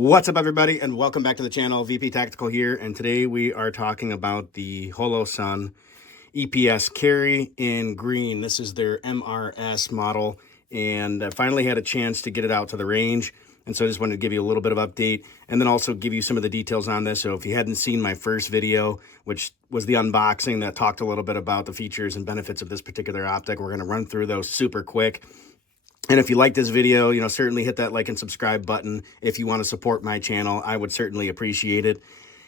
What's up, everybody, and welcome back to the channel. VP Tactical here, and today we are talking about the Holosun EPS carry in green. This is their MRS model, and I finally had a chance to get it out to the range, and so I just wanted to give you a little bit of update and then also give you some of the details on this. So if you hadn't seen my first video, which was the unboxing that talked a little bit about the features and benefits of this particular optic, we're going to run through those super quick. And if you like this video, certainly hit that like and subscribe button. If you want to support my channel, I would certainly appreciate it.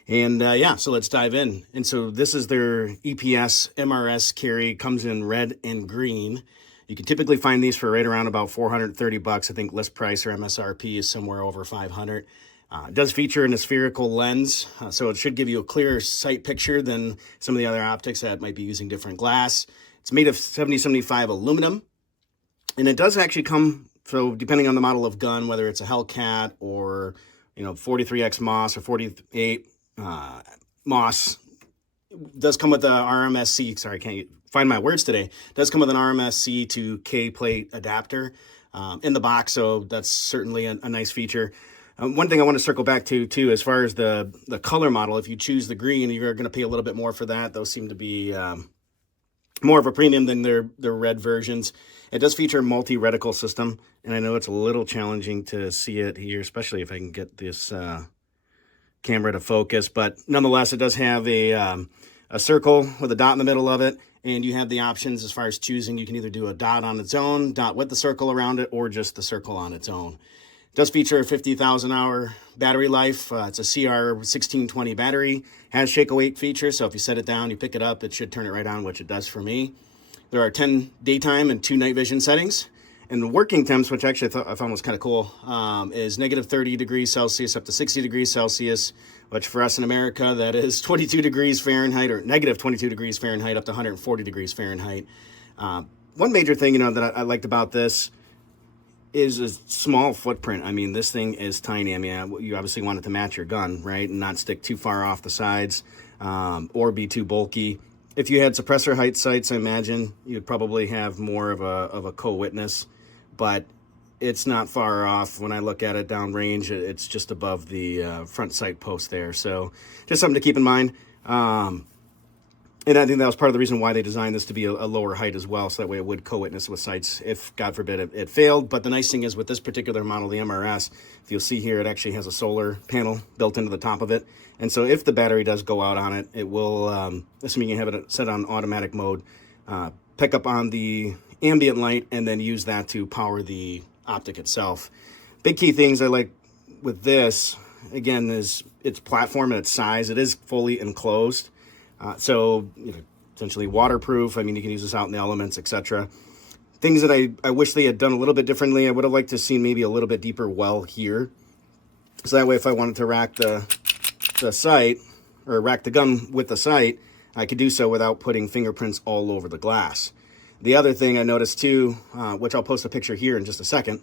And yeah, so let's dive in. And so this is their EPS MRS carry, comes in red and green. You can typically find these for right around about 430 bucks. I think list price or MSRP is somewhere over 500. It does feature an spherical lens, so it should give you a clearer sight picture than some of the other optics that might be using different glass. It's made of 7075 aluminum. And it does actually come, so depending on the model of gun, whether it's a Hellcat or, 43X Moss or 48 Moss, does come with a RMSC, sorry, I can't find my words today, does come with an RMSC to K plate adapter in the box, so that's certainly a nice feature. One thing I want to circle back to, too, as far as the color model, if you choose the green, you're going to pay a little bit more for that. Those seem to be more of a premium than their red versions. It does feature a multi-reticle system, and I know it's a little challenging to see it here, especially if I can get this camera to focus, but nonetheless, it does have a circle with a dot in the middle of it, and you have the options as far as choosing. You can either do a dot on its own, dot with the circle around it, or just the circle on its own. It does feature a 50,000 hour battery life. It's a CR1620 battery, has shake-awake feature, so if you set it down, you pick it up, it should turn it right on, which it does for me. There are 10 daytime and 2 night vision settings. And the working temps, which actually I found was kind of cool, is negative 30 degrees Celsius up to 60 degrees Celsius, which for us in America, that is 22 degrees Fahrenheit, or negative 22 degrees Fahrenheit up to 140 degrees Fahrenheit. One major thing, that I liked about this is a small footprint. I mean, this thing is tiny. I mean, you obviously want it to match your gun, right? And not stick too far off the sides or be too bulky. If you had suppressor height sights, I imagine you'd probably have more of a co-witness, but it's not far off. When I look at it downrange, it's just above the front sight post there. So just something to keep in mind. And I think that was part of the reason why they designed this to be a lower height as well, so that way it would co-witness with sights if, God forbid, it failed. But the nice thing is with this particular model, the MRS, if you'll see here, it actually has a solar panel built into the top of it. And so if the battery does go out on it, it will, assuming you have it set on automatic mode, pick up on the ambient light and then use that to power the optic itself. Big key things I like with this, again, is its platform and its size. It is fully enclosed. So, essentially waterproof. I mean, you can use this out in the elements, etc. Things that I wish they had done a little bit differently. I would have liked to see maybe a little bit deeper well here. So that way, if I wanted to rack the sight, or rack the gun with the sight, I could do so without putting fingerprints all over the glass. The other thing I noticed too, which I'll post a picture here in just a second,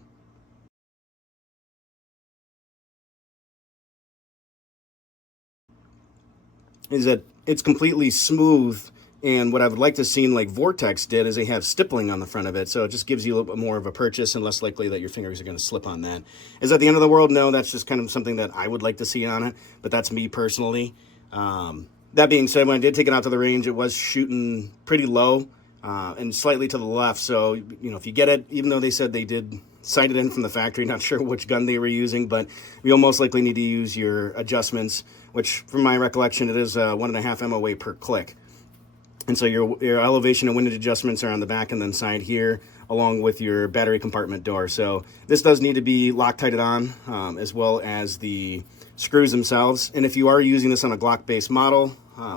is that it's completely smooth. And what I would like to see like Vortex did is they have stippling on the front of it. So it just gives you a little bit more of a purchase and less likely that your fingers are going to slip on that. Is that the end of the world? No, that's just kind of something that I would like to see on it. But that's me personally. That being said, when I did take it out to the range, it was shooting pretty low and slightly to the left. So, if you get it, even though they said they did sight it in from the factory, not sure which gun they were using, but you'll most likely need to use your adjustments, which from my recollection, it is 1.5 MOA per click. And so your elevation and windage adjustments are on the back and then side here, along with your battery compartment door. So this does need to be Loctited on, as well as the screws themselves. And if you are using this on a Glock-based model,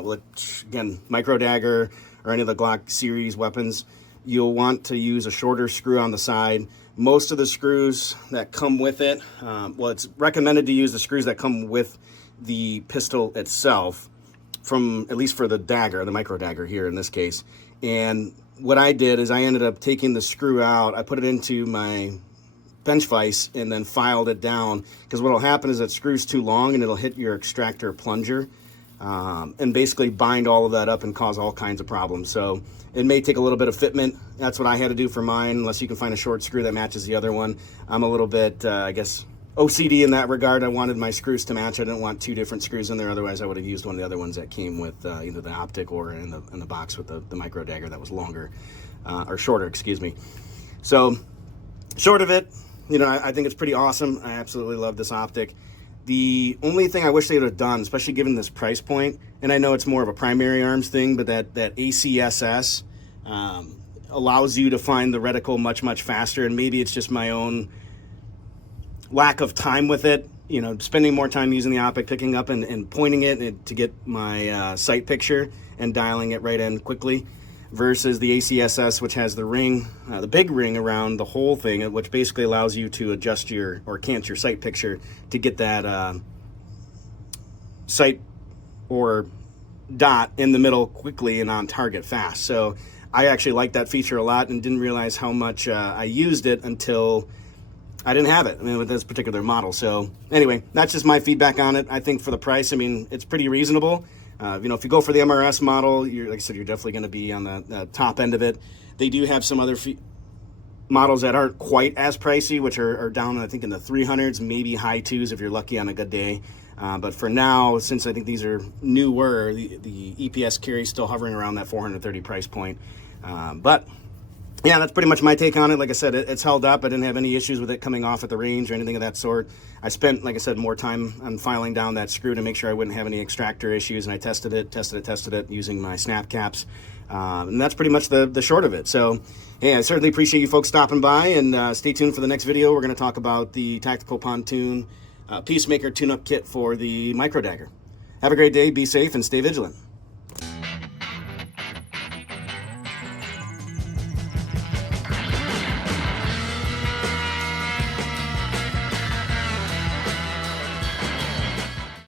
which again, micro dagger or any of the Glock series weapons, you'll want to use a shorter screw on the side. Most of the screws that come with it, it's recommended to use the screws that come with the pistol itself, from at least for the dagger, the micro dagger here in this case. And what I did is I ended up taking the screw out, I put it into my bench vise and then filed it down, because what will happen is that screw's too long and it'll hit your extractor plunger and basically bind all of that up and cause all kinds of problems. So it may take a little bit of fitment. That's what I had to do for mine, unless you can find a short screw that matches the other one. I'm a little bit, I guess, OCD in that regard. I wanted my screws to match. I didn't want two different screws in there. Otherwise, I would have used one of the other ones that came with either the optic or in the box with the micro dagger that was longer or shorter, excuse me. So, short of it, you know, I think it's pretty awesome. I absolutely love this optic. The only thing I wish they would have done, especially given this price point, and I know it's more of a primary arms thing, but that ACSS allows you to find the reticle much faster, and maybe it's just my own lack of time with it, you know, spending more time using the optic, picking up and pointing it to get my sight picture and dialing it right in quickly, versus the ACSS, which has the ring, the big ring around the whole thing, which basically allows you to adjust or cant your sight picture to get that sight or dot in the middle quickly and on target fast. So I actually like that feature a lot and didn't realize how much I used it until I didn't have it, I mean, with this particular model. So anyway, that's just my feedback on it. I think for the price, I mean, it's pretty reasonable. You know, if you go for the MRS model, like I said, you're definitely going to be on the top end of it. They do have some other models that aren't quite as pricey, which are down, I think, in the 300s, maybe high 2s if you're lucky on a good day. But for now, since I think these are newer, the EPS carry is still hovering around that 430 price point. But yeah, that's pretty much my take on it. Like I said, it's held up. I didn't have any issues with it coming off at the range or anything of that sort. I spent, like I said, more time on filing down that screw to make sure I wouldn't have any extractor issues, and I tested it using my snap caps. And that's pretty much the short of it. So, yeah, I certainly appreciate you folks stopping by, and stay tuned for the next video. We're going to talk about the Tactical Pontoon Peacemaker tune-up kit for the Micro Dagger. Have a great day, be safe, and stay vigilant.